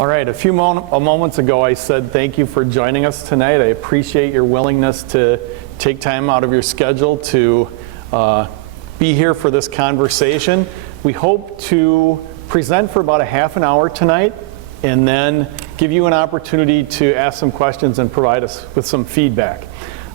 All right, a few moments ago I said thank you for joining us tonight. I appreciate your willingness to take time out of your schedule to be here for this conversation. We hope to present for about a half an hour tonight and then give you an opportunity to ask some questions and provide us with some feedback.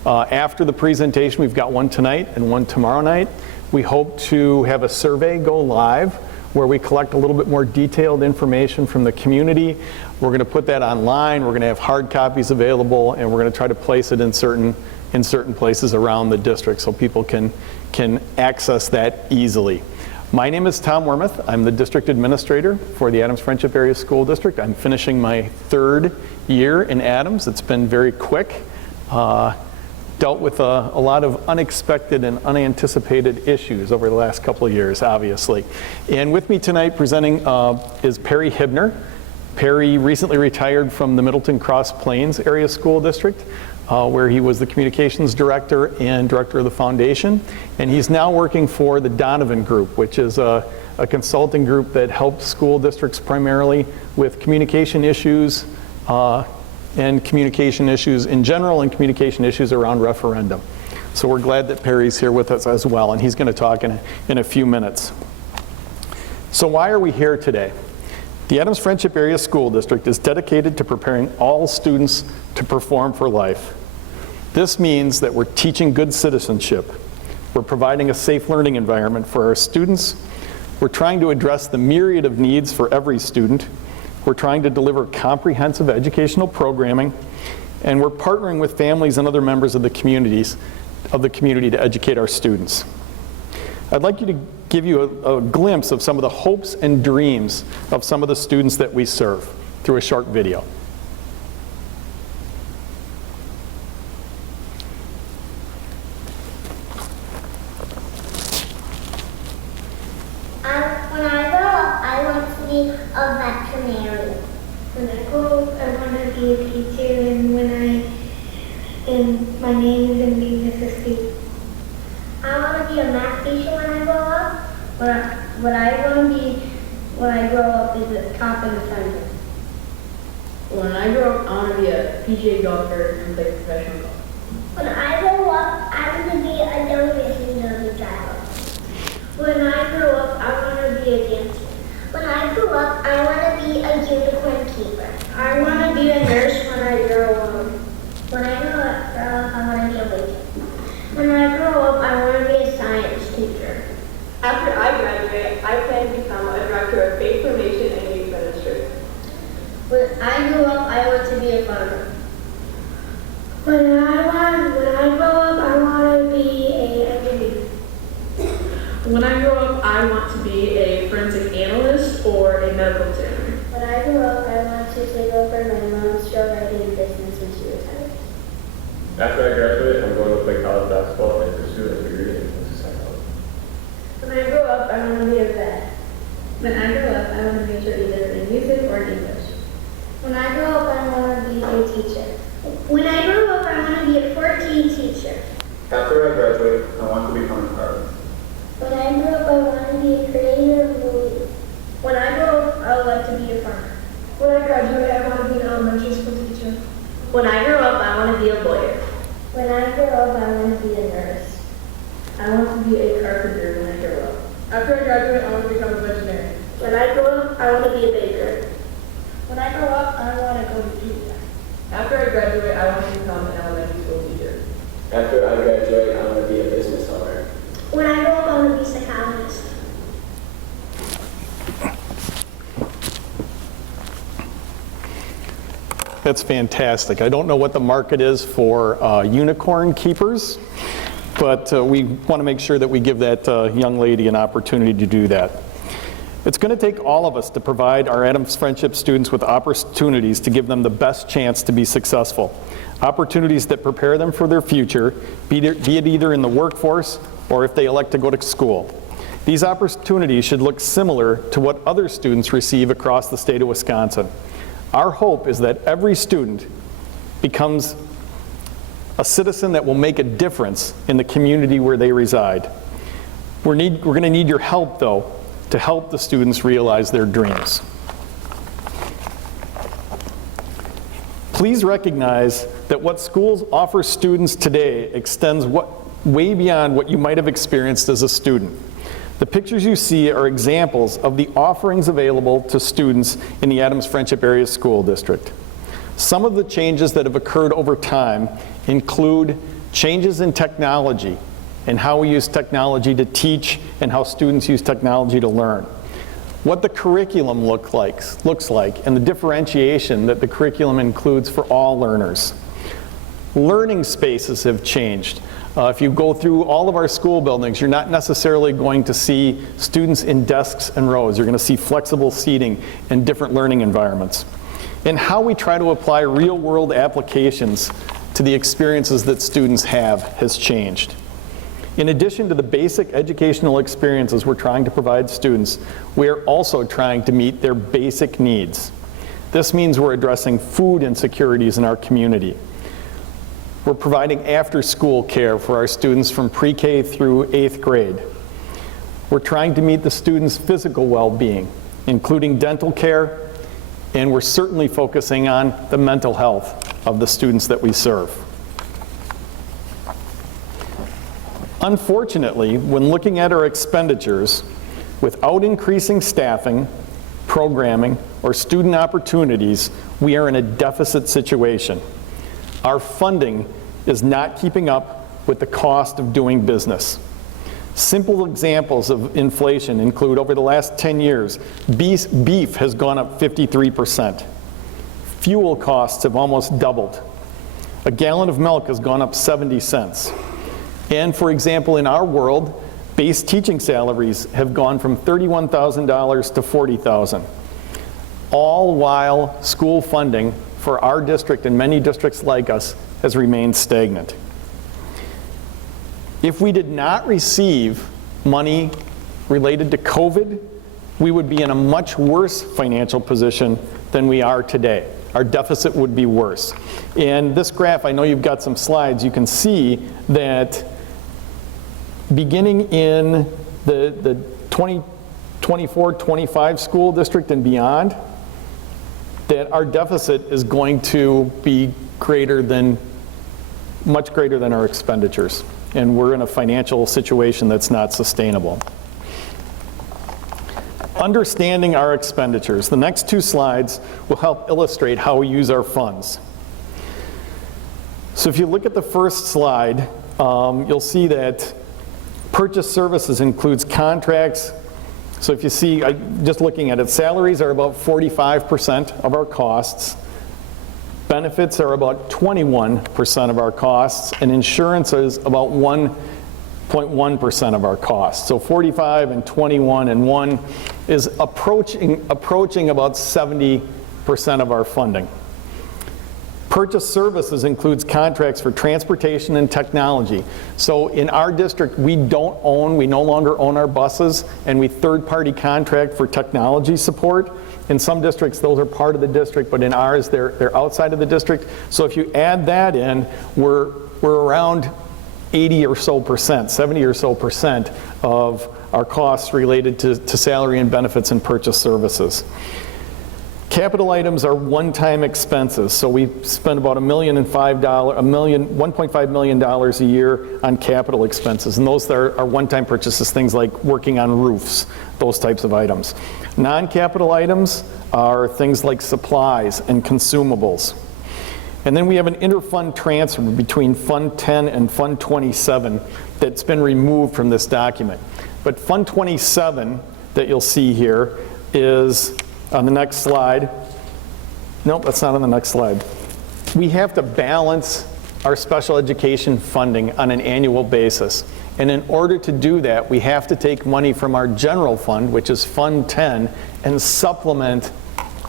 After the presentation, we've got one tonight and one tomorrow night. We hope to have a survey go live where we collect a little bit more detailed information from the community. We're going to put that online. We're going to have hard copies available, and we're going to try to place it in certain places around the district so people can access that easily. My name is Tom Wormuth. I'm the district administrator for the Adams Friendship Area School District. I'm finishing my third year in Adams. It's been very quick. Dealt with a lot of unexpected and unanticipated issues over the last couple of years, obviously. And with me tonight presenting is Perry Hibner. Perry recently retired from the Middleton Cross Plains Area School District, where he was the communications director and director of the foundation. And he's now working for the Donovan Group, which is a consulting group that helps school districts primarily with communication issues, and communication issues in general and communication issues around referendum. So we're glad that Perry's here with us as well, and he's going to talk in a few minutes. So why are we here today? The Adams Friendship Area School District is dedicated to preparing all students to perform for life. This means that we're teaching good citizenship. We're providing a safe learning environment for our students. We're trying to address the myriad of needs for every student. We're trying to deliver comprehensive educational programming, and we're partnering with families and other members of the community to educate our students. I'd like to give you a glimpse of some of the hopes and dreams of some of the students that we serve through a short video. When I grow up, I want to be a veterinarian. When I grow up, I want to be a teacher, and my name is going to be Mrs. Steve. I want to be a math teacher when I grow up. What I want to be when I grow up is a cop and defender. When I grow up, I want to be a PGA golfer and play professional golf. When I grow up, I want to be a WCW driver. When I grow up, I want to be a dancer. When I grow up, I want to be a unicorn keeper. I want to be a nurse when I grow up. When I grow up, I want to be a waiter. When I grow up, I want to be a science teacher. After I graduate, I plan to become a director of faith formation and youth ministry. When I grow up, I want to be a farmer. When I grow up, I want to be an engineer. When I grow up, I want to be a forensic analyst or a medical examiner. When I grow up, I want to take over my mom's show writing business when she retires. After I graduate, I'm going to play college basketball and pursue a degree in business psychology. When I grow up, I want to be a vet. When I grow up, I want to major either in music or in English. When I grow up, I want to be a teacher. When I grow up, I want to be a 4T teacher. After I graduate, I want to become an artist. When I grow up, I want to be a creator of movies. When I grow up, I would like to be a farmer. When I graduate, I want to be an elementary school teacher. When I grow up, I want to be a lawyer. When I grow up, I want to be a nurse. I want to be a carpenter when I grow up. After I graduate, I want to become a veterinarian. When I grow up, I want to be a baker. When I grow up, I want to go to Cuba. After I graduate, I want to become an elementary school teacher. After I graduate, I want to be a business owner. When I grow up, I want to be a psychologist. That's fantastic. I don't know what the market is for unicorn keepers, but we want to make sure that we give that young lady an opportunity to do that. It's going to take all of us to provide our Adams Friendship students with opportunities to give them the best chance to be successful. Opportunities that prepare them for their future, be it either in the workforce or if they elect to go to school. These opportunities should look similar to what other students receive across the state of Wisconsin. Our hope is that every student becomes a citizen that will make a difference in the community where they reside. We're going to need your help, though, to help the students realize their dreams. Please recognize that what schools offer students today extends way beyond what you might have experienced as a student. The pictures you see are examples of the offerings available to students in the Adams Friendship Area School District. Some of the changes that have occurred over time include changes in technology and how we use technology to teach and how students use technology to learn. What the curriculum looks like and the differentiation that the curriculum includes for all learners. Learning spaces have changed. If you go through all of our school buildings, you're not necessarily going to see students in desks and rows. You're going to see flexible seating and different learning environments. And how we try to apply real-world applications to the experiences that students have has changed. In addition to the basic educational experiences we're trying to provide students, we are also trying to meet their basic needs. This means we're addressing food insecurities in our community. We're providing after-school care for our students from pre-K through 8th grade. We're trying to meet the students' physical well-being, including dental care, and we're certainly focusing on the mental health of the students that we serve. Unfortunately, when looking at our expenditures, without increasing staffing, programming, or student opportunities, we are in a deficit situation. Our funding is not keeping up with the cost of doing business. Simple examples of inflation include, over the last 10 years, beef has gone up 53%. Fuel costs have almost doubled. A gallon of milk has gone up 70 cents. And for example, in our world, base teaching salaries have gone from $31,000 to $40,000. All while school funding for our district and many districts like us has remained stagnant. If we did not receive money related to COVID, we would be in a much worse financial position than we are today. Our deficit would be worse. And this graph, I know you've got some slides, you can see that beginning in the 2024-25 school district and beyond, that our deficit is going to be much greater than our expenditures. And we're in a financial situation that's not sustainable. Understanding our expenditures. The next two slides will help illustrate how we use our funds. So if you look at the first slide, you'll see that purchase services includes contracts. So if you see, just looking at it, salaries are about 45% of our costs. Benefits are about 21% of our costs, and insurance is about 1.1% of our costs. So 45 and 21 and 1 is approaching about 70% of our funding. Purchase services includes contracts for transportation and technology. So in our district, we no longer own our buses, and we third-party contract for technology support. In some districts, those are part of the district, but in ours, they're outside of the district. So if you add that in, we're around 70 or so percent of our costs related to salary and benefits and purchase services. Capital items are one-time expenses, so we spend about $1.5 million a year on capital expenses, and those are one-time purchases, things like working on roofs, those types of items. Non-capital items are things like supplies and consumables. And then we have an interfund transfer between Fund 10 and Fund 27 that's been removed from this document. But Fund 27 that you'll see here is on the next slide. Nope, that's not on the next slide. We have to balance our special education funding on an annual basis. And in order to do that, we have to take money from our general fund, which is Fund 10, and supplement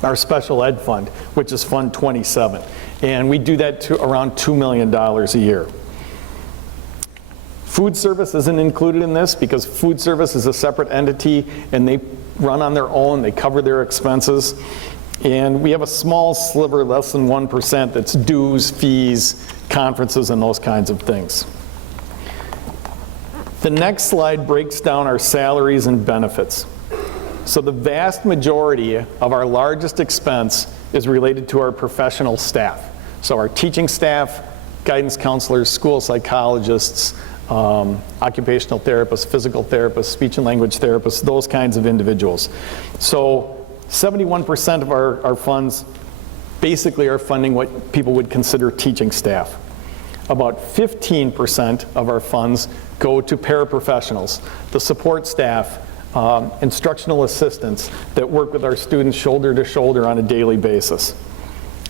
our special ed fund, which is Fund 27. And we do that to around $2 million a year. Food service isn't included in this because food service is a separate entity and they run on their own, they cover their expenses. And we have a small sliver, less than 1%, that's dues, fees, conferences, and those kinds of things. The next slide breaks down our salaries and benefits. So the vast majority of our largest expense is related to our professional staff. So our teaching staff, guidance counselors, school psychologists, occupational therapists, physical therapists, speech and language therapists, those kinds of individuals. So 71% of our funds basically are funding what people would consider teaching staff. About 15% of our funds go to paraprofessionals, the support staff, instructional assistants that work with our students shoulder to shoulder on a daily basis.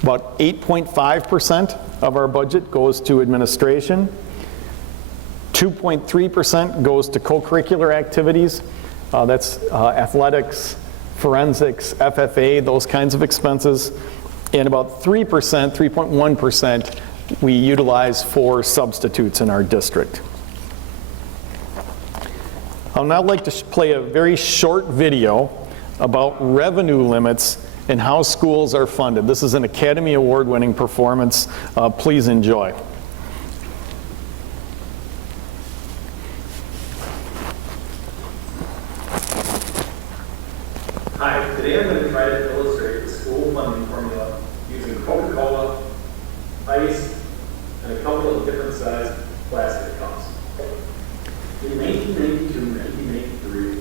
About 8.5% of our budget goes to administration. 2.3% goes to co-curricular activities. That's athletics, forensics, FFA, those kinds of expenses. And about 3.1% we utilize for substitutes in our district. I'll now like to play a very short video about revenue limits and how schools are funded. This is an Academy Award-winning performance. Please enjoy. Hi, today I'm going to try to illustrate the school funding formula using Coca-Cola, ice, and a couple of different sized plastic cups. In 1992-1993,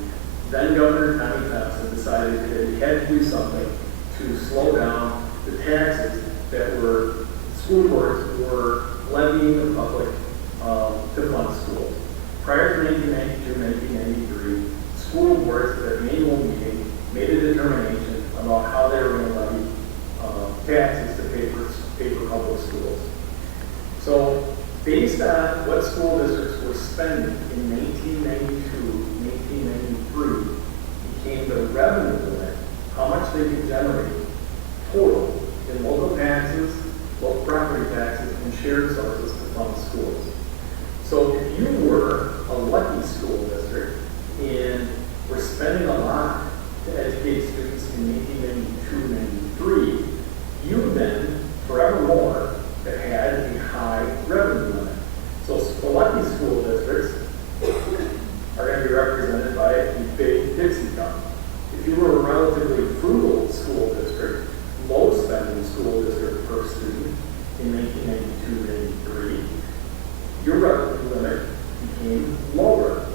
then-Governor Tommy Thompson decided that he had to do something to slow down the taxes that school boards were levying the public to fund schools. Prior to 1992-1993, school boards at their annual meeting made a determination about how they were going to levy taxes to pay for public schools. So, based on what school districts were spending in 1992-1993, became the revenue limit, how much they could generate total in local taxes, local property taxes, and shared sources to fund schools. So if you were a lucky school district and were spending a lot to educate students in 1992-93, you then, forevermore, have had a high revenue limit. So the lucky school districts are going to be represented by a big Dixie cup. If you were a relatively frugal school district, low spending school district per student in 1992-93, your revenue limit became lower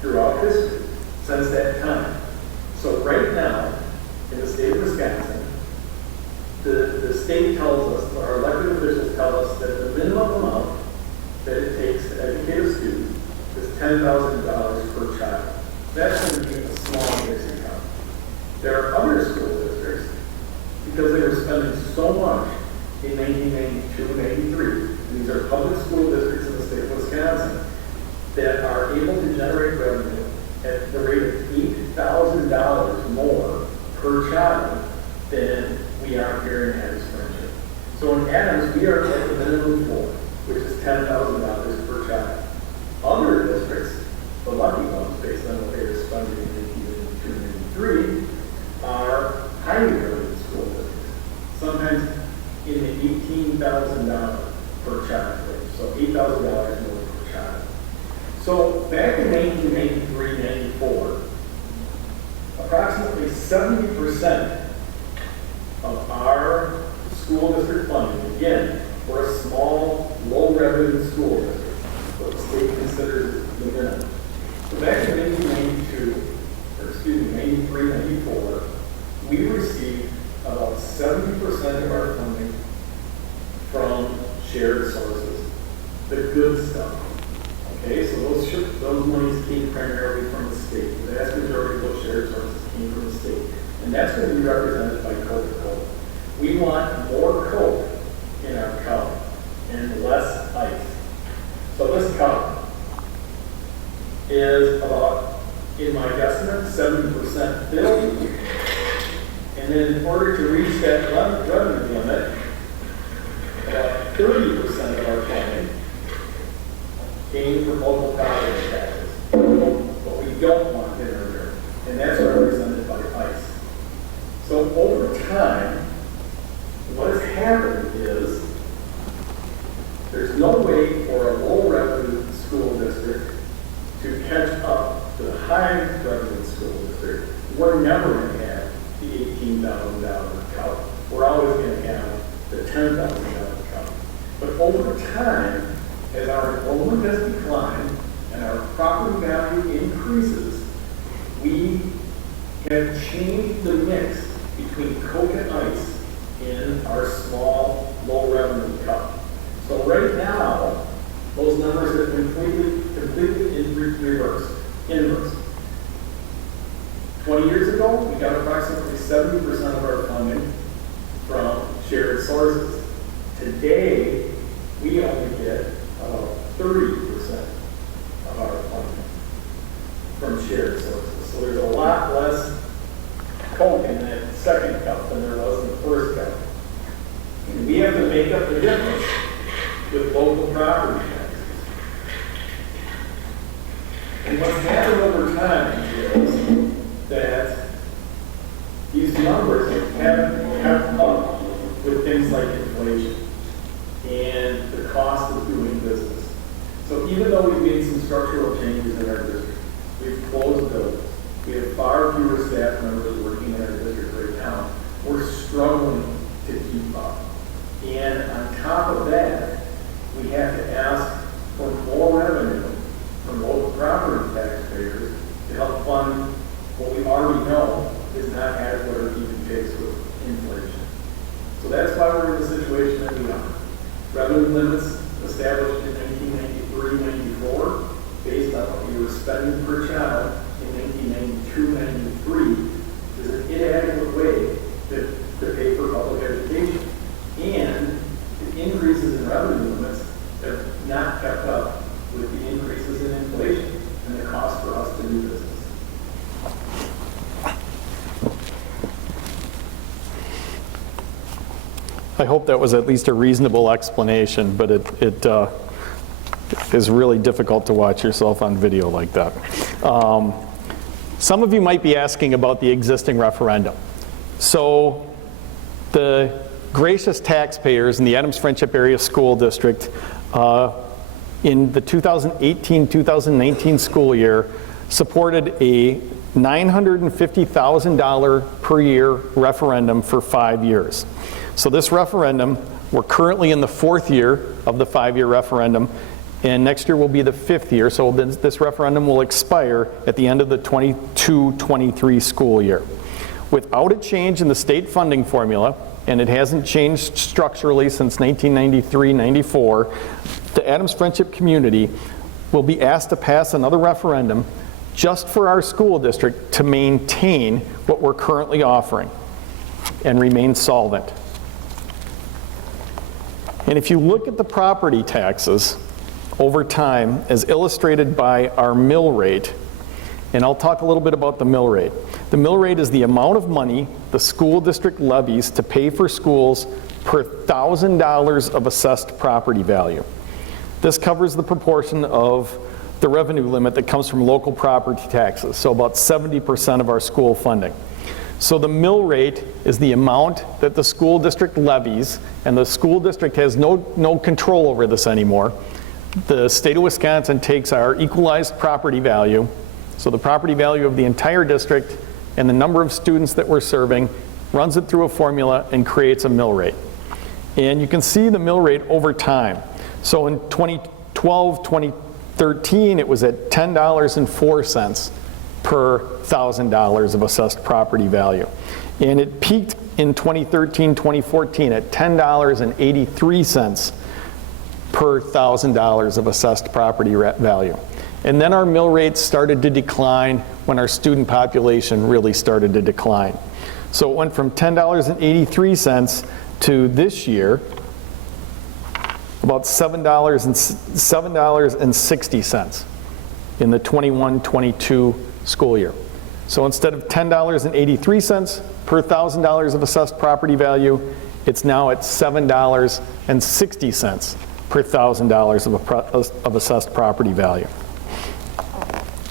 throughout history since that time. So right now, in the state of Wisconsin, the state tells us, our elected officials tell us that the minimum amount that it takes to educate a student is $10,000 per child. That's going to be a small Dixie cup. There are other school districts, because they were spending so much in 1992-93, these are public school districts in the state of Wisconsin, that are able to generate revenue at the rate of $8,000 more per child than we are here in Adams Friendship. So in Adams, we are at the minimum floor, which is $10,000 per child. Other districts, the lucky ones, based on what they were spending in 1992-93, are highly rated school districts, sometimes in the $18,000 per child range, so $8,000 more per child. So back in 1993-94, approximately 70% of our school district funding, again, we're a small, low-revenue school district, what the state considers the minimum. So back in 93-94, we received about 70% of our funding from shared sources, the good stuff. Okay, so those monies came primarily from the state. The vast majority of those shared sources came from the state. And that's going to be represented by Coca-Cola. We want more Coke in our cup and less ice. So this cup is about, in my guesstimate, 70% filled. And then in order to reach that revenue limit, about 30% of our funding came from local property taxes. But we don't want in return. And that's represented by ice. So over time, what has happened is there's no way for a low-revenue school district to catch up to the high-revenue school district. We're never going to have the $18,000 cup. We're always going to have the $10,000 over time, as our enrollment has declined and our property value increases, we have changed the mix between Coke and ice in our small, low revenue cup. So right now, those numbers are completely in reverse, inverse. 20 years ago, we got approximately 70% of our funding from shared sources. Today, we only get about 30% of our funding from shared sources. So there's a lot less Coke in that second cup than there was in the first cup. And we have to make up the difference with local property taxes. And what's happened over time is that these numbers haven't kept up with things like inflation and the cost of doing business. So even though we've made some structural changes in our district, we've closed buildings, we have far fewer staff members working in our district right now, we're struggling to keep up. And on top of that, we have to ask for more revenue from local property taxpayers to help fund what we already know is not adequate or keeping pace with inflation. So that's why we're in the situation that we are. Revenue limits established in 1993-94, based on what we were spending per child in 1992-93, is an inadequate way to pay for public education. And the increases in revenue limits have not kept up with the increases in inflation and the cost for us to do business. I hope that was at least a reasonable explanation, but it is really difficult to watch yourself on video like that. Some of you might be asking about the existing referendum. So the gracious taxpayers in the Adams Friendship Area School District in the 2018-2019 school year supported a $950,000 per year referendum for 5 years. So this referendum, we're currently in the 4th year of the 5-year referendum, and next year will be the 5th year, so this referendum will expire at the end of the 22-23 school year. Without a change in the state funding formula, and it hasn't changed structurally since 1993-94, the Adams Friendship community will be asked to pass another referendum just for our school district to maintain what we're currently offering and remain solvent. And if you look at the property taxes over time, as illustrated by our mill rate, and I'll talk a little bit about the mill rate. The mill rate is the amount of money the school district levies to pay for schools per $1,000 of assessed property value. This covers the proportion of the revenue limit that comes from local property taxes, so about 70% of our school funding. So the mill rate is the amount that the school district levies, and the school district has no control over this anymore. The state of Wisconsin takes our equalized property value, so the property value of the entire district and the number of students that we're serving, runs it through a formula and creates a mill rate. And you can see the mill rate over time. So in 2012, 2013, it was at $10.04 per $1,000 of assessed property value. And it peaked in 2013, 2014 at $10.83 per $1,000 of assessed property value. And then our mill rates started to decline when our student population really started to decline. So it went from $10.83 to this year, about $7.60 in the 21-22 school year. So instead of $10.83 per $1,000 of assessed property value, it's now at $7.60 per $1,000 of assessed property value.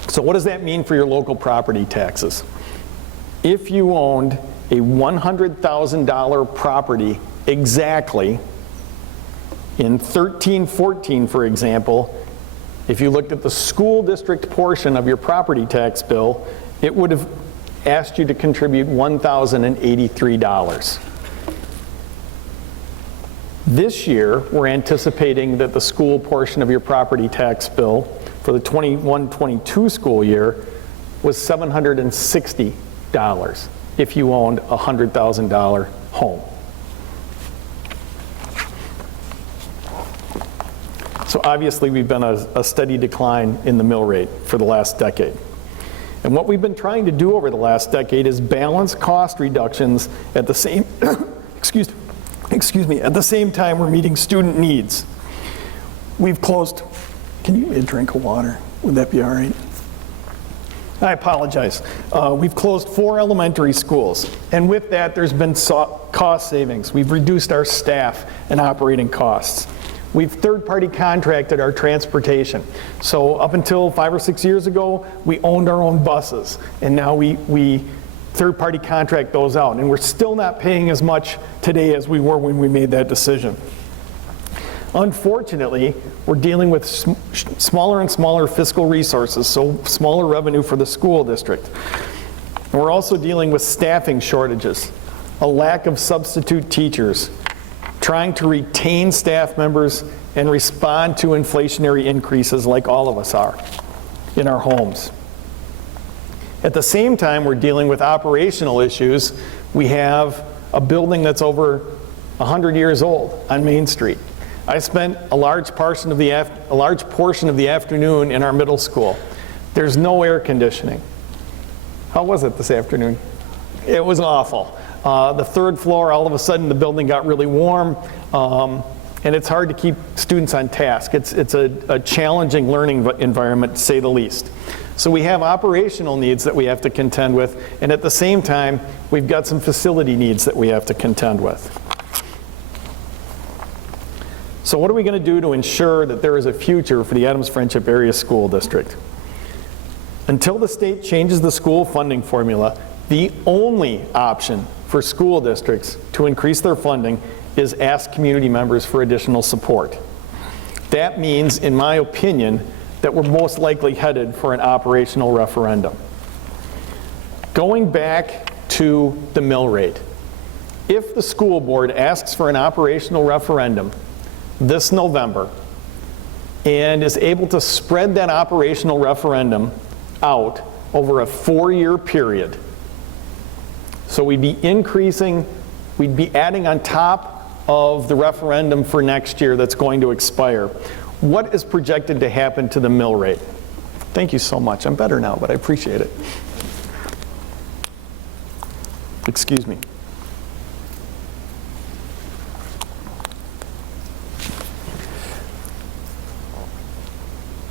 So what does that mean for your local property taxes? If you owned a $100,000 property exactly in 13-14, for example, if you looked at the school district portion of your property tax bill, it would have asked you to contribute $1,083. This year, we're anticipating that the school portion of your property tax bill for the 21-22 school year was $760 if you owned a $100,000 home. So obviously, we've been a steady decline in the mill rate for the last decade. And what we've been trying to do over the last decade is balance cost reductions at the same, excuse me, at the same time we're meeting student needs. We've closed, can you give me a drink of water? Would that be all right? I apologize. We've closed 4 elementary schools, and with that, there's been cost savings. We've reduced our staff and operating costs. We've third-party contracted our transportation. So up until 5 or 6 years ago, we owned our own buses, and now we third-party contract those out, and we're still not paying as much today as we were when we made that decision. Unfortunately, we're dealing with smaller and smaller fiscal resources, so smaller revenue for the school district. And we're also dealing with staffing shortages, a lack of substitute teachers, trying to retain staff members and respond to inflationary increases like all of us are in our homes. At the same time, we're dealing with operational issues. We have a building that's over 100 years old on Main Street. I spent a large portion of the afternoon in our middle school. There's no air conditioning. How was it this afternoon? It was awful. The 3rd floor, all of a sudden the building got really warm, and it's hard to keep students on task. It's a challenging learning environment, to say the least. So we have operational needs that we have to contend with, and at the same time, we've got some facility needs that we have to contend with. So what are we going to do to ensure that there is a future for the Adams Friendship Area School District? Until the state changes the school funding formula, the only option for school districts to increase their funding is ask community members for additional support. That means, in my opinion, that we're most likely headed for an operational referendum. Going back to the mill rate, if the school board asks for an operational referendum this November and is able to spread that operational referendum out over a 4-year period, so we'd be adding on top of the referendum for next year that's going to expire. What is projected to happen to the mill rate? Thank you so much. I'm better now, but I appreciate it. Excuse me.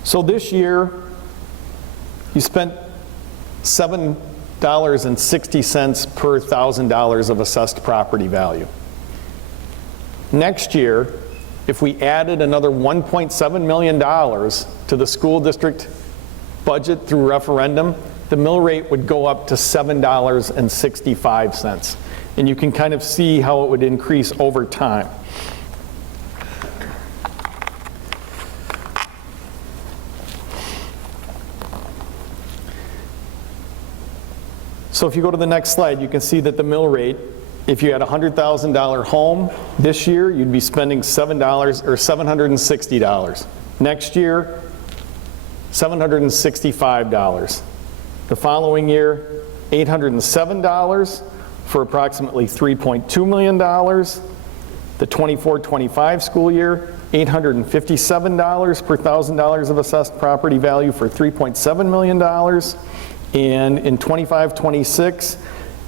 So this year, you spent $7.60 per $1,000 of assessed property value. Next year, if we added another $1.7 million to the school district budget through referendum, the mill rate would go up to $7.65. And you can kind of see how it would increase over time. So if you go to the next slide, you can see that the mill rate, if you had a $100,000 home this year, you'd be spending $760. Next year, $765. The following year, $807 for approximately $3.2 million. The 24-25 school year, $857 per $1,000 of assessed property value for $3.7 million. And in 25-26,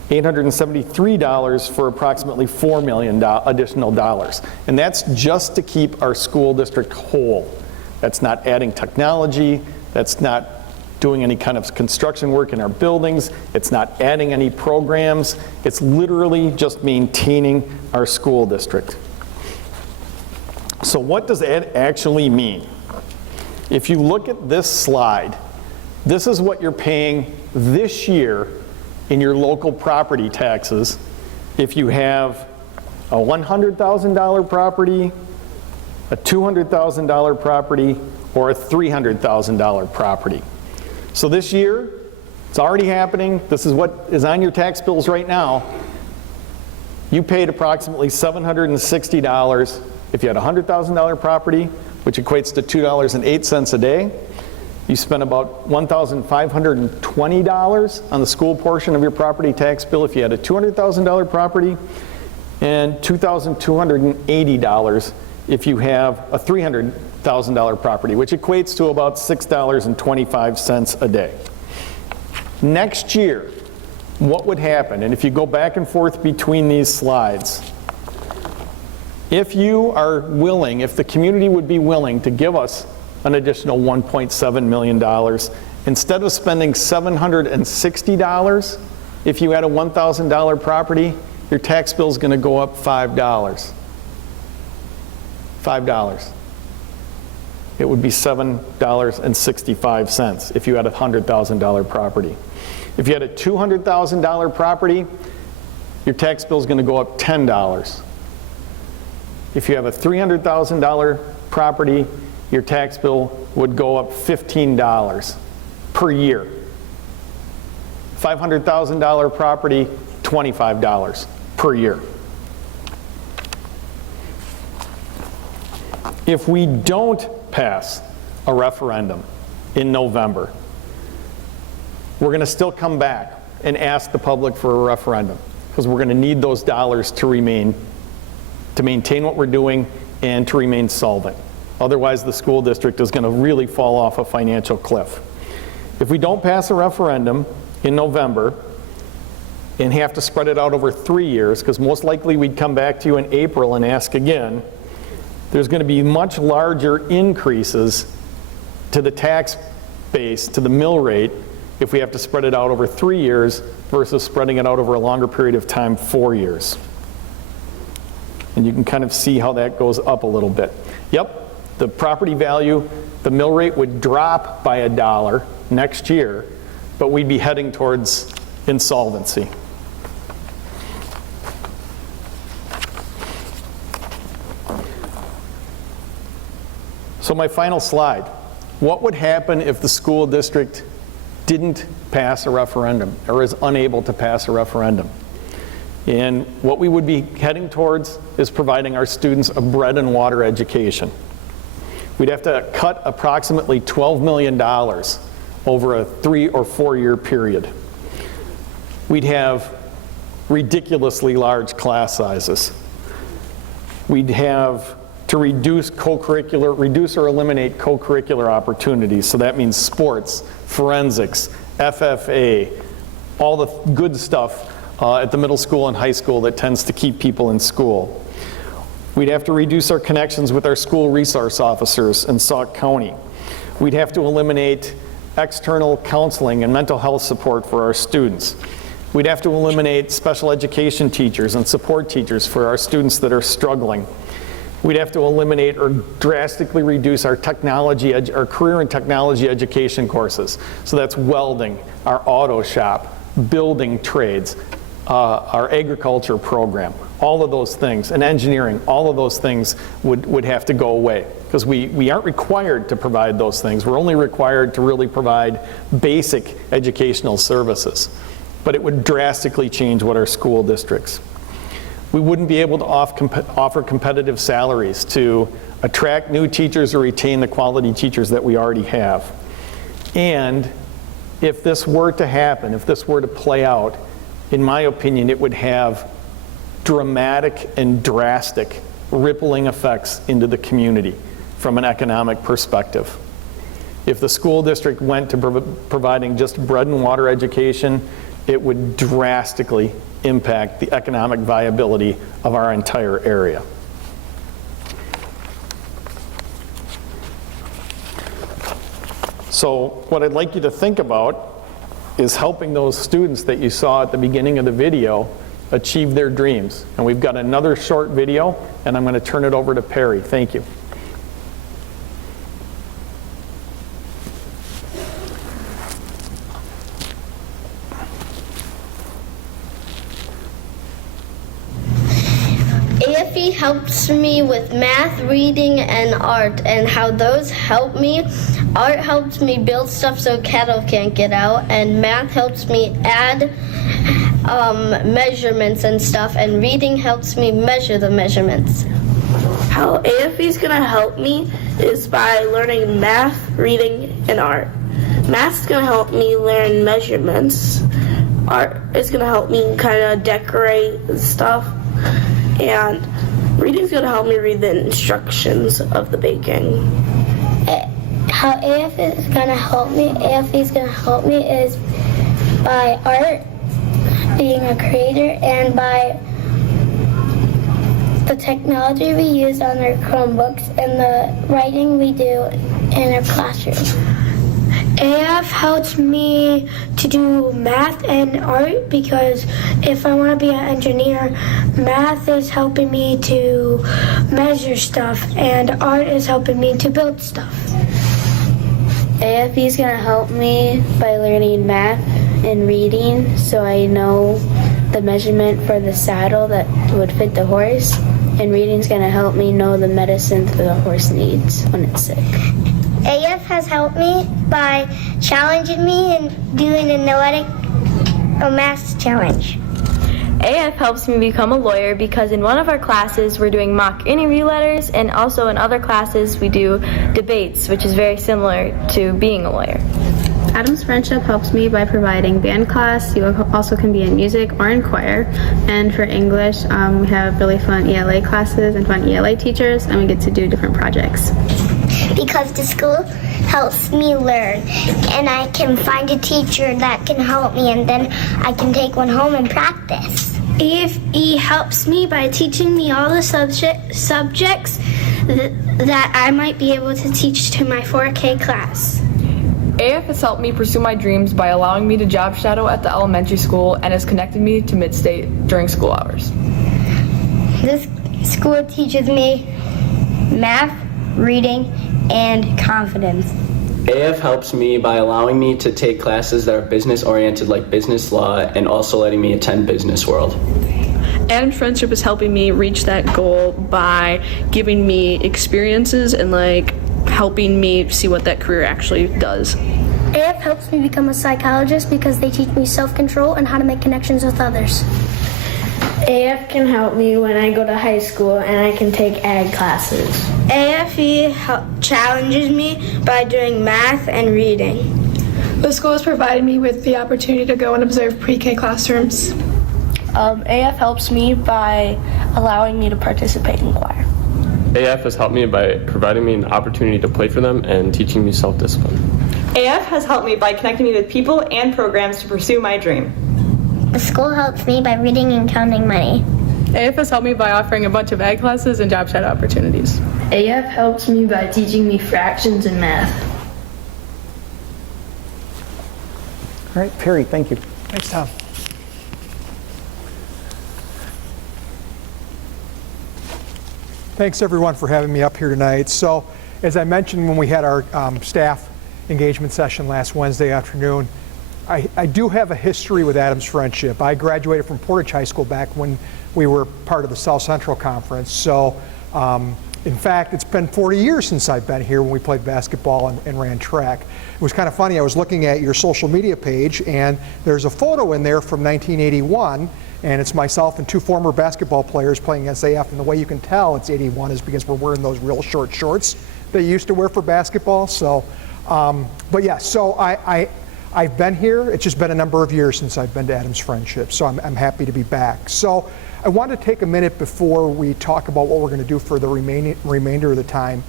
$873 for approximately $4 million additional dollars. And that's just to keep our school district whole. That's not adding technology. That's not doing any kind of construction work in our buildings. It's not adding any programs. It's literally just maintaining our school district. So what does that actually mean? If you look at this slide, this is what you're paying this year in your local property taxes if you have a $100,000 property, a $200,000 property, or a $300,000 property. So this year, it's already happening. This is what is on your tax bills right now. You paid approximately $760 If you had a $100,000 property, which equates to $2.08 a day, you spend about $1,520 on the school portion of your property tax bill if you had a $200,000 property, and $2,280 if you have a $300,000 property, which equates to about $6.25 a day. Next year, what would happen, and if you go back and forth between these slides, if you are willing, if the community would be willing to give us an additional $1.7 million, instead of spending $760 if you had a $1,000 property, your tax bill is going to go up $5. $5. It would be $7.65 if you had a $100,000 property. If you had a $200,000 property, your tax bill is going to go up $10. If you have a $300,000 property, your tax bill would go up $15 per year. $500,000 property, $25 per year. If we don't pass a referendum in November, we're going to still come back and ask the public for a referendum, because we're going to need those dollars to maintain what we're doing and to remain solvent. Otherwise, the school district is going to really fall off a financial cliff. If we don't pass a referendum in November and have to spread it out over 3 years, because most likely we'd come back to you in April and ask again, there's going to be much larger increases to the tax base, to the mill rate, if we have to spread it out over 3 years versus spreading it out over a longer period of time, 4 years. And you can kind of see how that goes up a little bit. Yep, the property value, the mill rate would drop by $1 next year, but we'd be heading towards insolvency. So my final slide. What would happen if the school district didn't pass a referendum or is unable to pass a referendum? And what we would be heading towards is providing our students a bread and water education. We'd have to cut approximately $12 million over a 3 or 4 year period. We'd have ridiculously large class sizes. We'd have to reduce or eliminate co-curricular opportunities. So that means sports, forensics, FFA, all the good stuff at the middle school and high school that tends to keep people in school. We'd have to reduce our connections with our school resource officers in Sauk County. We'd have to eliminate external counseling and mental health support for our students. We'd have to eliminate special education teachers and support teachers for our students that are struggling. We'd have to eliminate or drastically reduce our career and technology education courses. So that's welding, our auto shop, building trades, our agriculture program, all of those things, and engineering, all of those things would have to go away, because we aren't required to provide those things. We're only required to really provide basic educational services. But it would drastically change what our school districts. We wouldn't be able to offer competitive salaries to attract new teachers or retain the quality teachers that we already have. And if this were to happen, if this were to play out, in my opinion, it would have dramatic and drastic rippling effects into the community from an economic perspective. If the school district went to providing just bread and water education, it would drastically impact the economic viability of our entire area. So what I'd like you to think about is helping those students that you saw at the beginning of the video achieve their dreams. And we've got another short video, and I'm going to turn it over to Perry. Thank you. AFE helps me with math, reading, and art, and how those help me. Art helps me build stuff so cattle can't get out, and math helps me add measurements and stuff, and reading helps me measure the measurements. How AFE is going to help me is by learning math, reading, and art. Math is going to help me learn measurements. Art is going to help me kind of decorate and stuff. And reading is going to help me read the instructions of the baking. How AFE is going to help me, is by art, being a creator, and by the technology we use on our Chromebooks and the writing we do in our classroom. AF helps me to do math and art because if I want to be an engineer, math is helping me to measure stuff and art is helping me to build stuff. AFE is going to help me by learning math and reading so I know the measurement for the saddle that would fit the horse. And reading is going to help me know the medicine that the horse needs when it's sick. AF has helped me by challenging me and doing a math challenge. AF helps me become a lawyer because in one of our classes we're doing mock interview letters, and also in other classes we do debates, which is very similar to being a lawyer. Adam's Friendship helps me by providing band class. You also can be in music or in choir. And for English, we have really fun ELA classes and fun ELA teachers, and we get to do different projects. Because the school helps me learn, and I can find a teacher that can help me, and then I can take one home and practice. AFE helps me by teaching me all the subjects that I might be able to teach to my 4K class. AF has helped me pursue my dreams by allowing me to job shadow at the elementary school and has connected me to Midstate during school hours. This school teaches me math, reading, and confidence. AF helps me by allowing me to take classes that are business oriented like business law and also letting me attend Business World. Adam's Friendship is helping me reach that goal by giving me experiences and helping me see what that career actually does. AF helps me become a psychologist because they teach me self-control and how to make connections with others. AF can help me when I go to high school and I can take ag classes. AFE challenges me by doing math and reading. The school has provided me with the opportunity to go and observe pre-K classrooms. AF helps me by allowing me to participate in choir. AF has helped me by providing me an opportunity to play for them and teaching me self-discipline. AF has helped me by connecting me with people and programs to pursue my dream. The school helps me by reading and counting money. AF has helped me by offering a bunch of ag classes and job shadow opportunities. AF helps me by teaching me fractions and math. All right, Perry, thank you. Thanks, Tom. Thanks, everyone, for having me up here tonight. So, as I mentioned when we had our staff engagement session last Wednesday afternoon, I do have a history with Adam's Friendship. I graduated from Portage High School back when we were part of the South Central Conference. So, in fact, it's been 40 years since I've been here when we played basketball and ran track. It was kind of funny. I was looking at your social media page, and there's a photo in there from 1981, and it's myself and two former basketball players playing against AF. And the way you can tell it's 81 is because we're wearing those real short shorts that you used to wear for basketball. So, but yeah, so I've been here. It's just been a number of years since I've been to Adam's Friendship, so I'm happy to be back. So I want to take a minute before we talk about what we're going to do for the remainder of the time,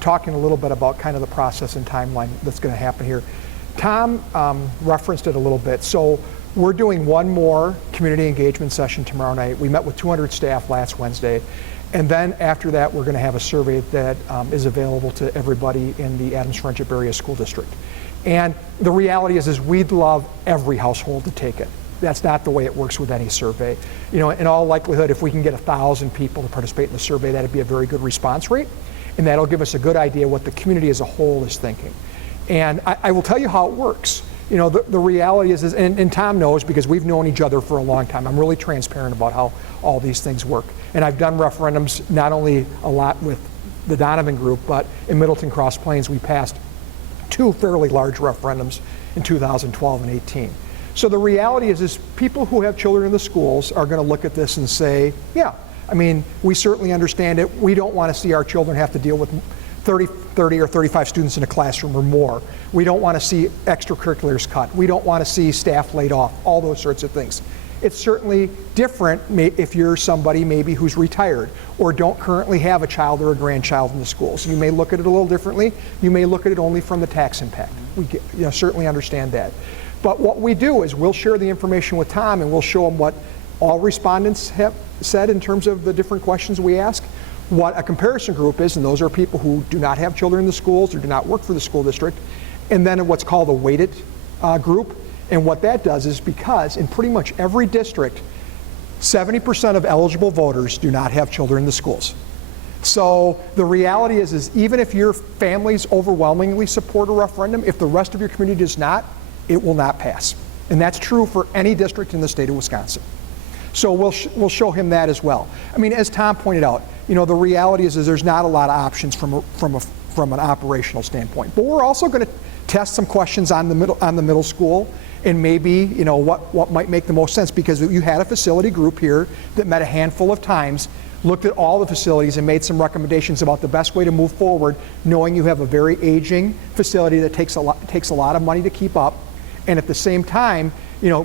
talking a little bit about kind of the process and timeline that's going to happen here. Tom referenced it a little bit. So we're doing one more community engagement session tomorrow night. We met with 200 staff last Wednesday. And then after that, we're going to have a survey that is available to everybody in the Adams Friendship Area School District. And the reality is we'd love every household to take it. That's not the way it works with any survey. You know, in all likelihood, if we can get 1,000 people to participate in the survey, that'd be a very good response rate. And that'll give us a good idea what the community as a whole is thinking. And I will tell you how it works. You know, the reality is and Tom knows because we've known each other for a long time. I'm really transparent about how all these things work. And I've done referendums not only a lot with the Donovan group, but in Middleton Cross Plains, we passed 2 fairly large referendums in 2012 and 18. So the reality is people who have children in the schools are going to look at this and say, yeah, I mean, we certainly understand it. We don't want to see our children have to deal with 30 or 35 students in a classroom or more. We don't want to see extracurriculars cut. We don't want to see staff laid off, all those sorts of things. It's certainly different if you're somebody maybe who's retired or don't currently have a child or a grandchild in the schools. You may look at it a little differently. You may look at it only from the tax impact. We certainly understand that. But what we do is we'll share the information with Tom and we'll show him what all respondents have said in terms of the different questions we ask, what a comparison group is, and those are people who do not have children in the schools or do not work for the school district, and then what's called a weighted group. And what that does is because in pretty much every district, 70% of eligible voters do not have children in the schools. So the reality is even if your families overwhelmingly support a referendum, if the rest of your community does not, it will not pass. And that's true for any district in the state of Wisconsin. So we'll show him that as well. I mean, as Tom pointed out, the reality is there's not a lot of options from an operational standpoint. But we're also going to test some questions on the middle school and maybe what might make the most sense, because you had a facility group here that met a handful of times, looked at all the facilities and made some recommendations about the best way to move forward, knowing you have a very aging facility that takes a lot of money to keep up, and at the same time,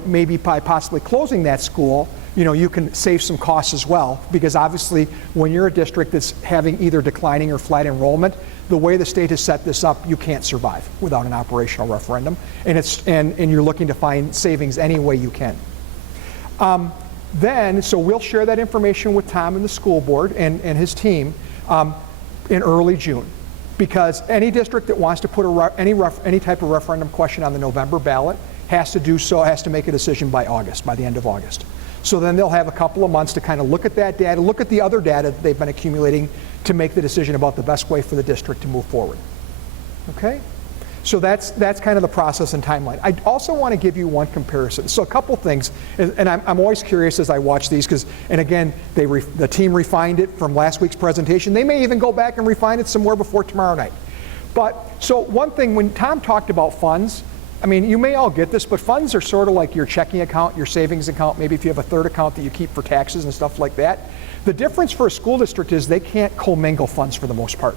maybe by possibly closing that school, you can save some costs as well, because obviously when you're a district that's having either declining or flat enrollment, the way the state has set this up, you can't survive without an operational referendum, and you're looking to find savings any way you can. So we'll share that information with Tom and the school board and his team in early June, because any district that wants to put any type of referendum question on the November ballot has to make a decision by the end of August. So then they'll have a couple of months to kind of look at that data, look at the other data that they've been accumulating to make the decision about the best way for the district to move forward. Okay? So that's kind of the process and timeline. I also want to give you one comparison. So a couple things, and I'm always curious as I watch these, and again, the team refined it from last week's presentation. They may even go back and refine it some more before tomorrow night. So one thing, when Tom talked about funds, I mean, you may all get this, but funds are sort of like your checking account, your savings account, maybe if you have a third account that you keep for taxes and stuff like that. The difference for a school district is they can't commingle funds for the most part.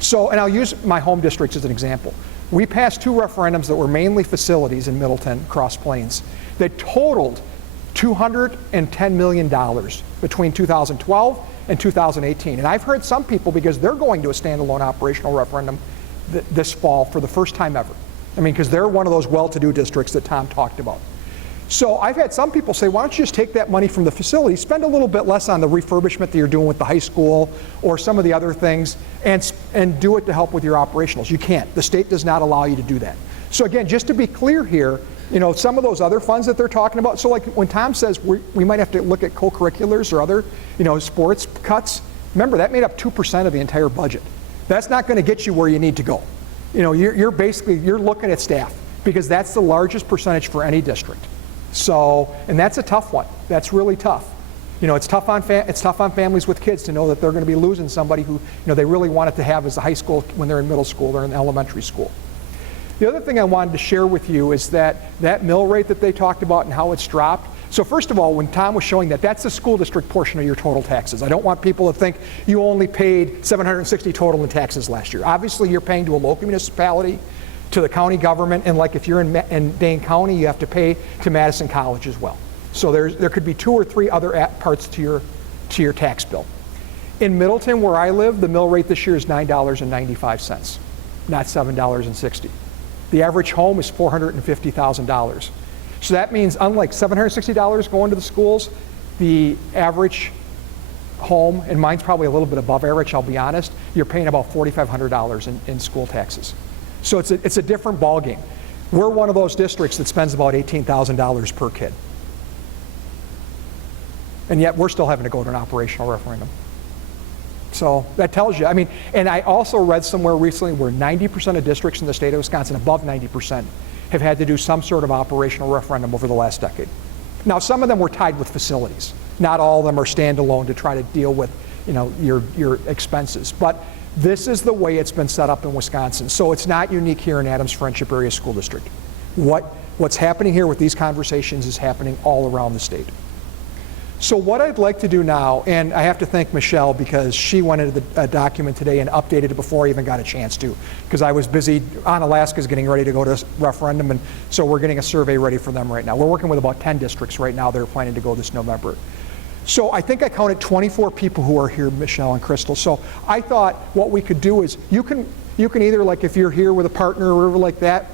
So, and I'll use my home district as an example. We passed 2 referendums that were mainly facilities in Middleton, Cross Plains, that totaled $210 million between 2012 and 2018. And I've heard some people, because they're going to a standalone operational referendum this fall for the first time ever. I mean, because they're one of those well-to-do districts that Tom talked about. So I've had some people say, why don't you just take that money from the facility, spend a little bit less on the refurbishment that you're doing with the high school or some of the other things, and do it to help with your operationals. You can't. The state does not allow you to do that. So again, just to be clear here, some of those other funds that they're talking about, so like when Tom says we might have to look at co-curriculars or other, sports cuts, remember that made up 2% of the entire budget. That's not going to get you where you need to go. You're looking at staff, because that's the largest percentage for any district. So, and that's a tough one. That's really tough. It's tough on families with kids to know that they're going to be losing somebody who they really wanted to have as a high school when they're in middle school or in elementary school. The other thing I wanted to share with you is that mill rate that they talked about and how it's dropped. So first of all, when Tom was showing that's the school district portion of your total taxes. I don't want people to think you only paid $760 total in taxes last year. Obviously, you're paying to a local municipality, to the county government, and like if you're in Dane County, you have to pay to Madison College as well. So there could be 2 or 3 other parts to your tax bill. In Middleton, where I live, the mill rate this year is $9.95, not $7.60. The average home is $450,000. So that means, unlike $760 going to the schools, the average home, and mine's probably a little bit above average, I'll be honest, you're paying about $4,500 in school taxes. So it's a different ballgame. We're one of those districts that spends about $18,000 per kid. And yet we're still having to go to an operational referendum. So that tells you, I mean, and I also read somewhere recently where 90% of districts in the state of Wisconsin, above 90%, have had to do some sort of operational referendum over the last decade. Now, some of them were tied with facilities. Not all of them are standalone to try to deal with, your expenses. But this is the way it's been set up in Wisconsin. So it's not unique here in Adams Friendship Area School District. What's happening here with these conversations is happening all around the state. So what I'd like to do now, and I have to thank Michelle because she went into the document today and updated it before I even got a chance to, because I was busy on Alaska's getting ready to go to referendum, and so we're getting a survey ready for them right now. We're working with about 10 districts right now that are planning to go this November. So I think I counted 24 people who are here, Michelle and Crystal. So I thought what we could do is you can either, like if you're here with a partner or whatever like that,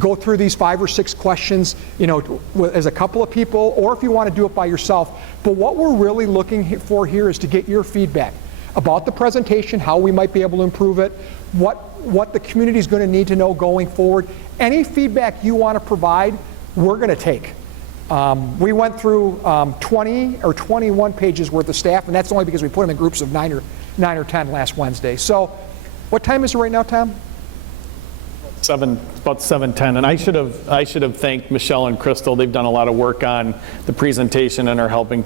go through these 5 or 6 questions, as a couple of people, or if you want to do it by yourself. But what we're really looking for here is to get your feedback about the presentation, how we might be able to improve it, what the community is going to need to know going forward. Any feedback you want to provide, we're going to take. We went through 20 or 21 pages worth of staff, and that's only because we put them in groups of 9 or 10 last Wednesday. So what time is it right now, Tom? About 7:10, and I should have thanked Michelle and Crystal. They've done a lot of work on the presentation and are helping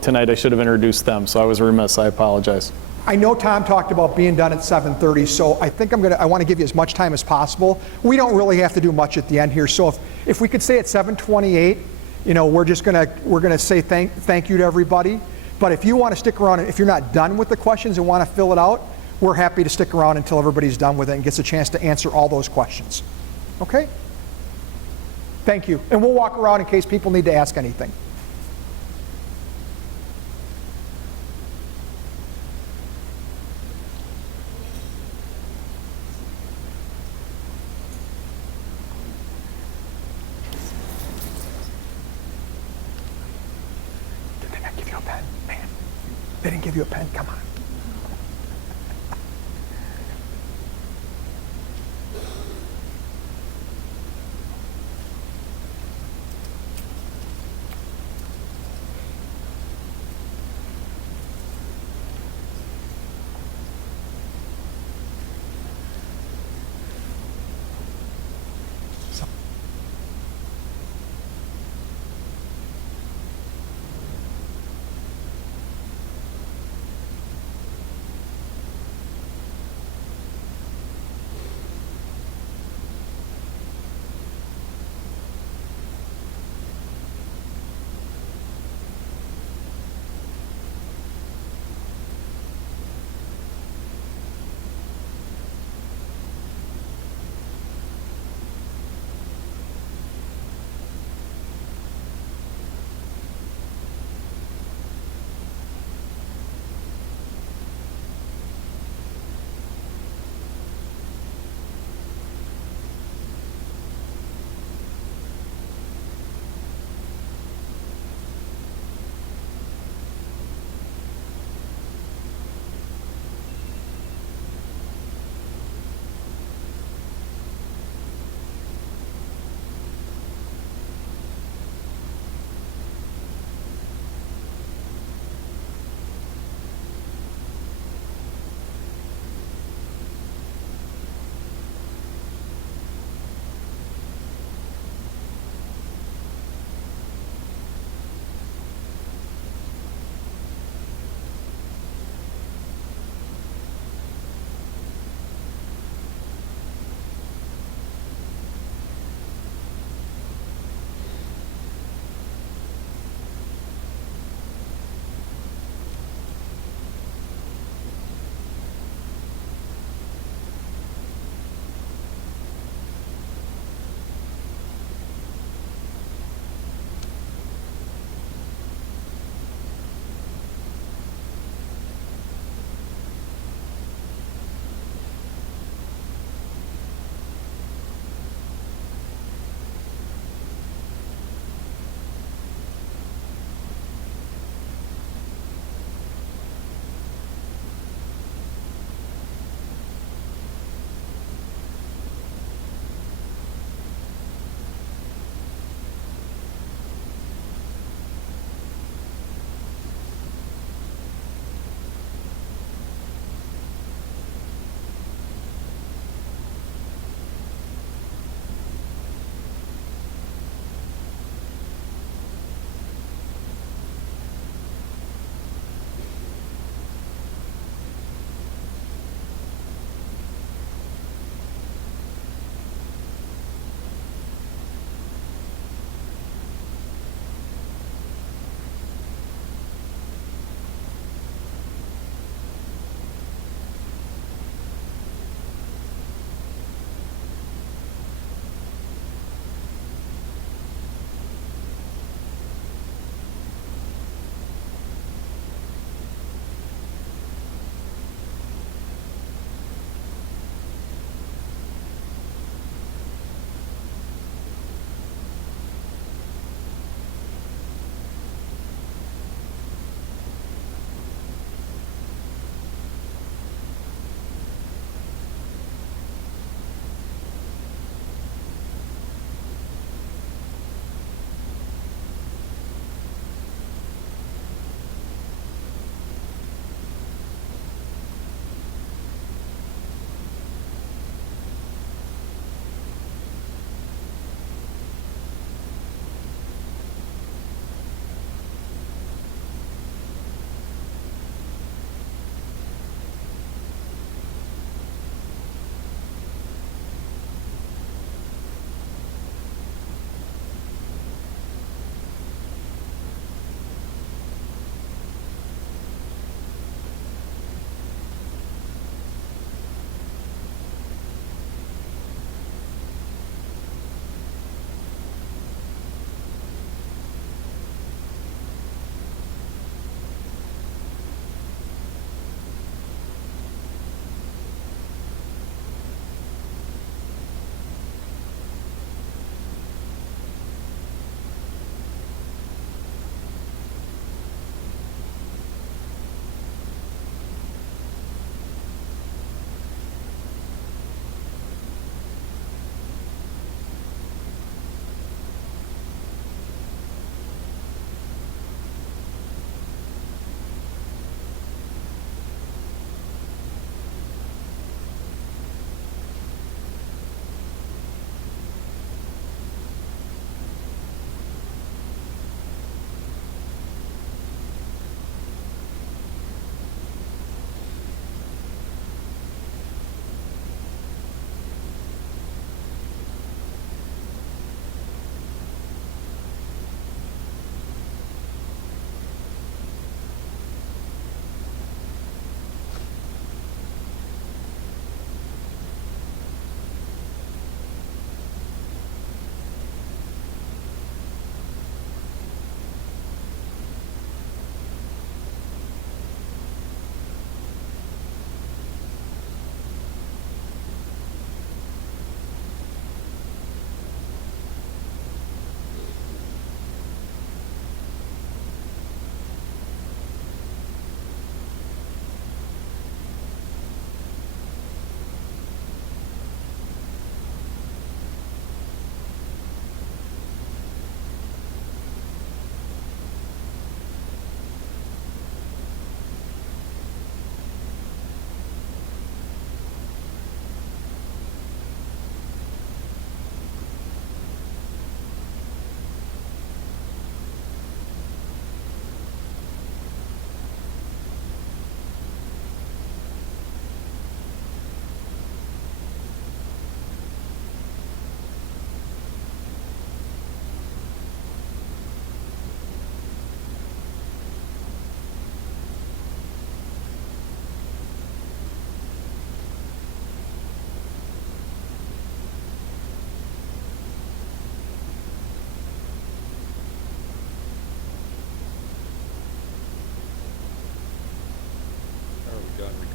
tonight. I should have introduced them, so I was remiss. I apologize. I know Tom talked about being done at 7:30, so I think I want to give you as much time as possible. We don't really have to do much at the end here, so if we could say at 7:28, we're gonna say thank you to everybody. But if you want to stick around, if you're not done with the questions and want to fill it out, we're happy to stick around until everybody's done with it and gets a chance to answer all those questions. Okay? Thank you. And we'll walk around in case people need to ask anything. Did they not give you a pen? Man, they didn't give you a pen? Come on.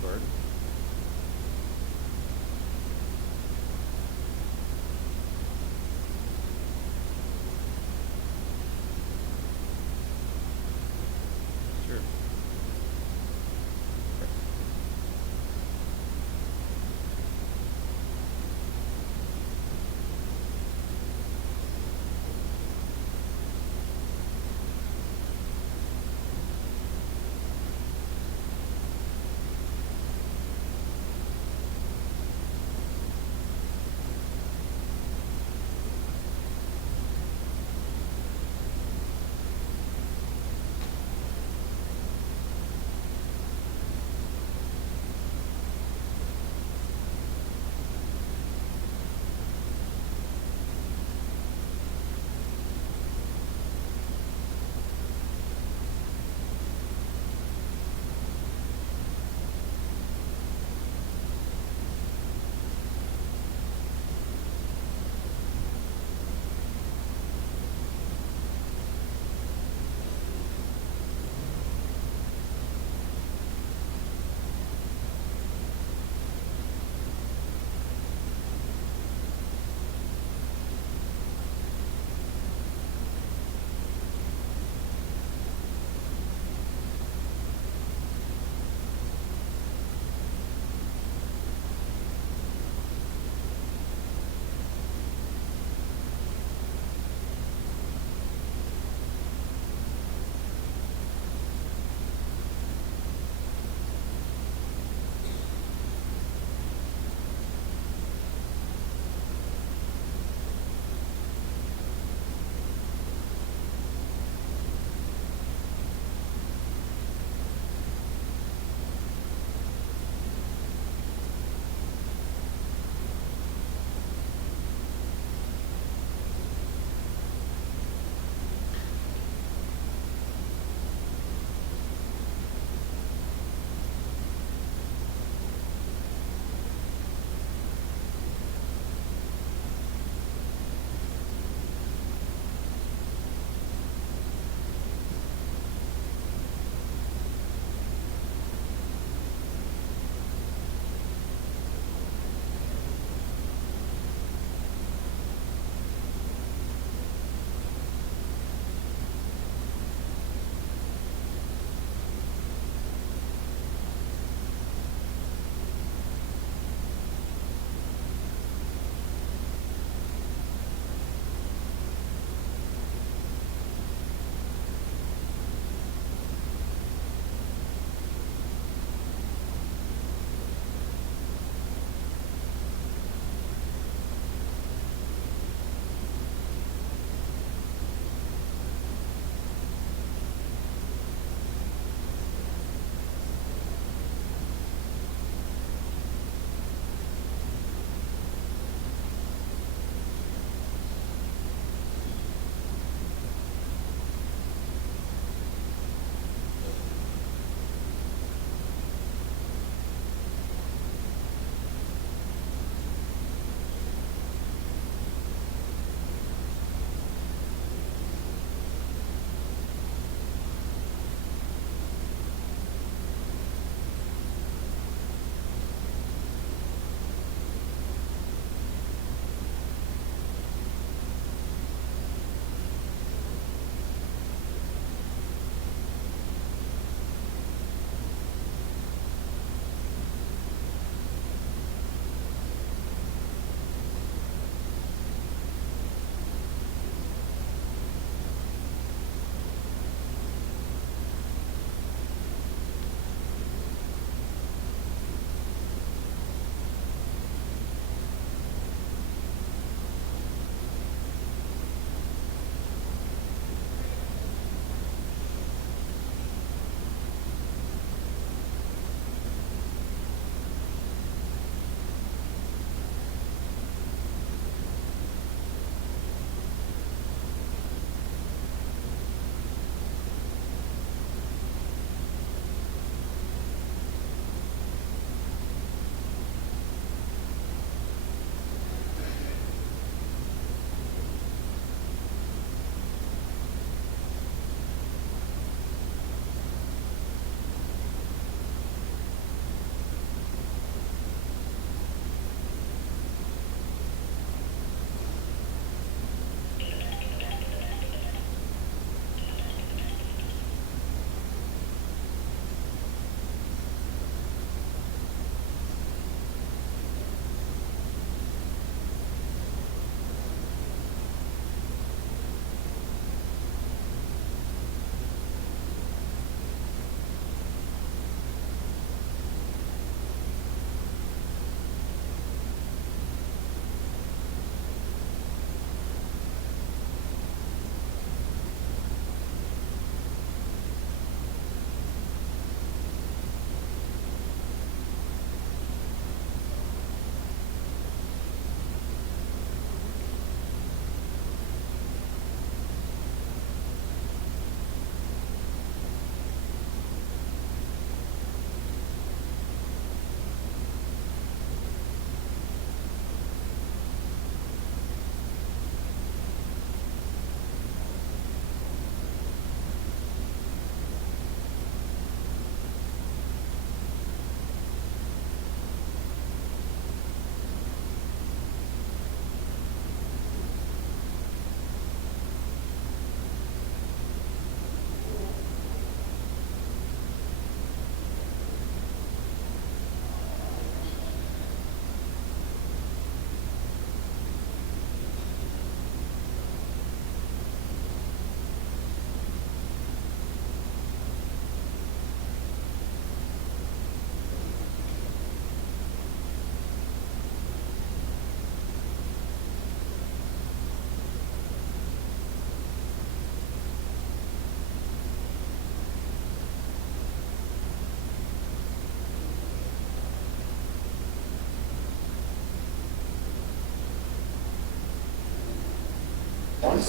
Gordon. Sure.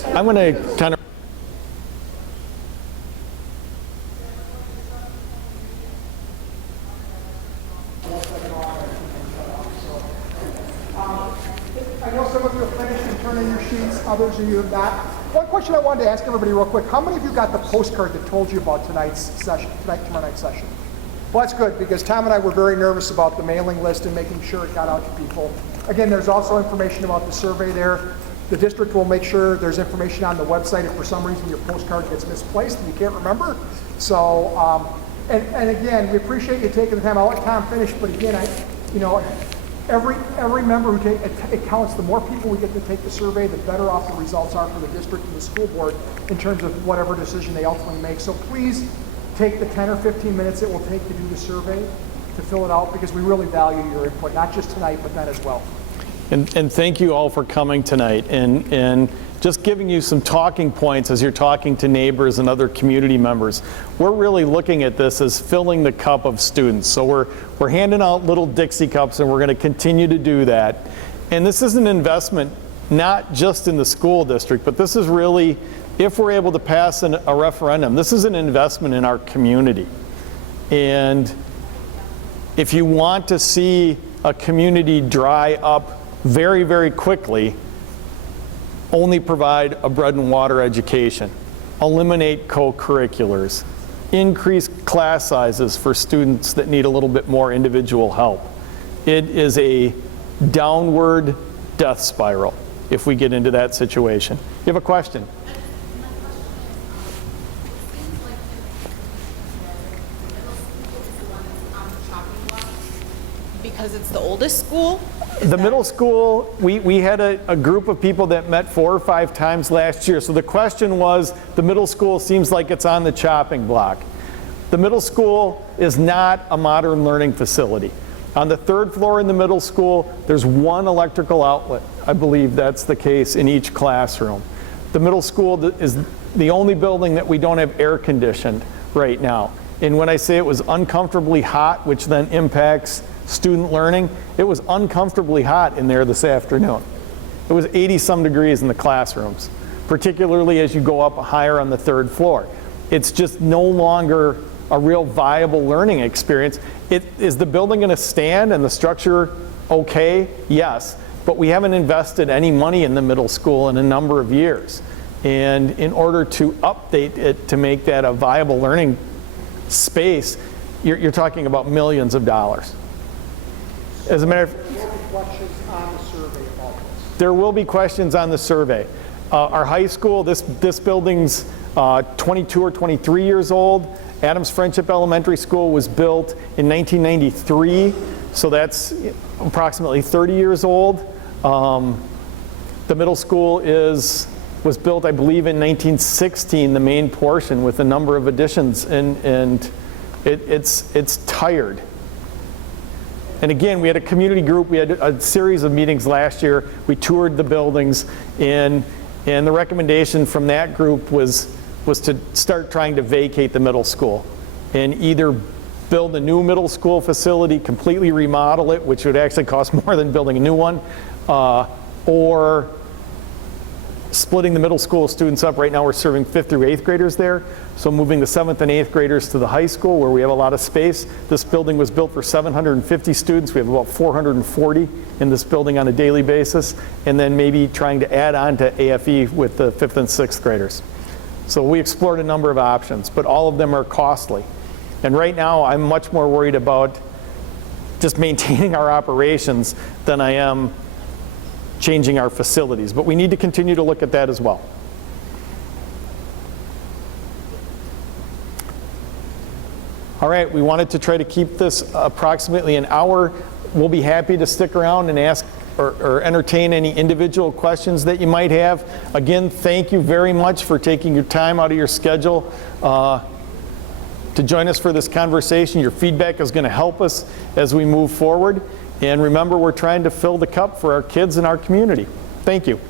I'm going to kind of I know some of you have finished and turned in your sheets, others of you have not. One question I wanted to ask everybody real quick, how many of you got the postcard that told you about tomorrow night's session? Well, that's good, because Tom and I were very nervous about the mailing list and making sure it got out to people. Again, there's also information about the survey there. The district will make sure there's information on the website if for some reason your postcard gets misplaced and you can't remember. So, and again, we appreciate you taking the time. I'll let Tom finish, but again, every member who it counts. The more people we get to take the survey, the better off the results are for the district and the school board in terms of whatever decision they ultimately make. So please take the 10 or 15 minutes it will take to do the survey, to fill it out, because we really value your input, not just tonight, but then as well. And thank you all for coming tonight and just giving you some talking points as you're talking to neighbors and other community members. We're really looking at this as filling the cup of students. So we're handing out little Dixie cups, and we're going to continue to do that. And this is an investment not just in the school district, but this is really, if we're able to pass a referendum, this is an investment in our community. And if you want to see a community dry up very, very quickly, only provide a bread and water education, eliminate co-curriculars, increase class sizes for students that need a little bit more individual help. It is a downward death spiral if we get into that situation. You have a question? Because it's the oldest school? The middle school, we had a group of people that met 4 or 5 times last year. So the question was, the middle school seems like it's on the chopping block. The middle school is not a modern learning facility. On the 3rd floor in the middle school, there's 1 electrical outlet. I believe that's the case in each classroom. The middle school is the only building that we don't have air conditioned right now. And when I say it was uncomfortably hot, which then impacts student learning, it was uncomfortably hot in there this afternoon. It was 80-some degrees in the classrooms, particularly as you go up higher on the 3rd floor. It's just no longer a real viable learning experience. Is the building going to stand and the structure okay? Yes, but we haven't invested any money in the middle school in a number of years. And in order to update it to make that a viable learning space, you're talking about millions of dollars. As a matter of there will be questions on the survey. Our high school, this building's 22 or 23 years old. Adams Friendship Elementary School was built in 1993, so that's approximately 30 years old. The middle school was built, I believe, in 1916, the main portion, with a number of additions, and it's tired. And again, we had a community group. We had a series of meetings last year. We toured the buildings, and the recommendation from that group was to start trying to vacate the middle school and either build a new middle school facility, completely remodel it, which would actually cost more than building a new one, or splitting the middle school students up. Right now we're serving 5th through 8th graders there, so moving the 7th and 8th graders to the high school where we have a lot of space. This building was built for 750 students. We have about 440 in this building on a daily basis, and then maybe trying to add on to AFE with the 5th and 6th graders. So we explored a number of options, but all of them are costly. And right now I'm much more worried about just maintaining our operations than I am changing our facilities, but we need to continue to look at that as well. All right, we wanted to try to keep this approximately an hour. We'll be happy to stick around and ask or entertain any individual questions that you might have. Again, thank you very much for taking your time out of your schedule to join us for this conversation. Your feedback is going to help us as we move forward. And remember, we're trying to fill the cup for our kids and our community. Thank you.